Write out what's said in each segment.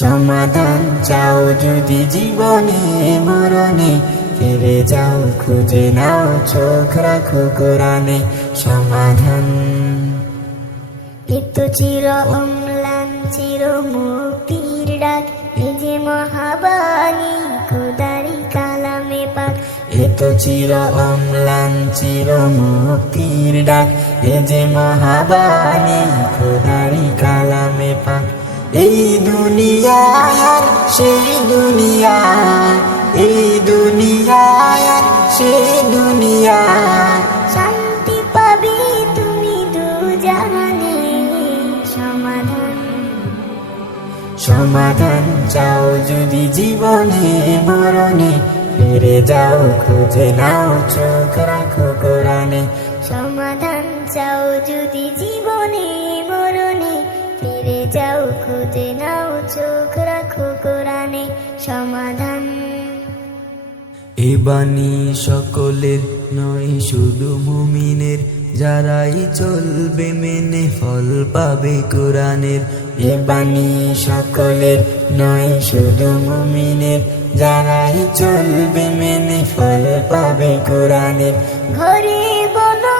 সমাধান চাও যদি জীবনে মরণে ফিরে যাও খুঁজে নাও চোখ রাখো কোরআনে সমাধান। এত চির অম্লান চির মুক্তির ডাক এ যে মহাবাণী খুদারি কালামে পাক। এ তো চির অম্লান চির মুক্তির ডাক এ যে মহাবাণী খোদারি কালামে পাক। এই দুনিয়ায় আর সেই দুনিয়া এই দুনিয়ায় আর সেই দুনিয়া শান্তি পাবে তুমি দু জাহানে সমাধান। সমাধান চাও যদি জীবনে মরণে ফিরে যাও খুঁজে নাও চোখ রাখো কোরআনে। সমাধান চাও যদি চোখ রাখো কোরআনে সমাধান। এ বাণী সকলের নয় শুধু মুমিনের। যারাই চলবে মেনে ফল পাবে কোরআনের। এ বাণী সকলের নয় শুধু মুমিনের। যারাই চলবে মেনে ফল পাবে কোরআনের। ঘরে বলো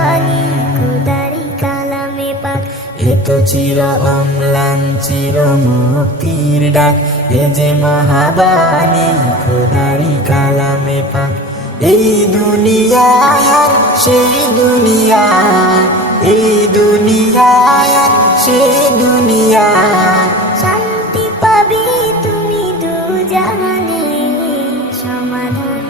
চির অম্লান চির মুক্তির ডাক। এ যে মহাবাণী খোদারি কালামে পাক। এই দুনিয়ায় সেই দুনিয়া এই দুনিয়ায় সেই দুনিয়া শান্তি পাবে তুমি দু জাহানে সমাধান।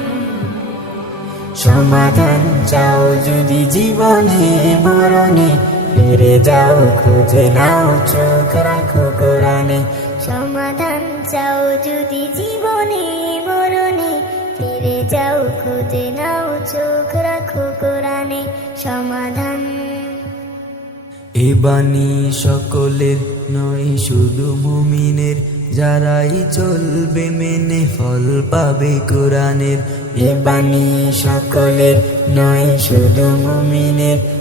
সমাধান চাও যদি জীবনে মরণে ফিরে যাও খুঁজে নাও চোখ রাখো কোরআনে। সমাধান চাও যদি জীবনে মরণে। ফিরে যাও খুঁজে নাও চোখ রাখো কোরআনে। সমাধান। এ বাণী সকলের নয় শুধু মুমিনের। যারাই চলবে মেনে ফল পাবে কোরআনের। এ বাণী সকলের নয় শুধু মুমিনের।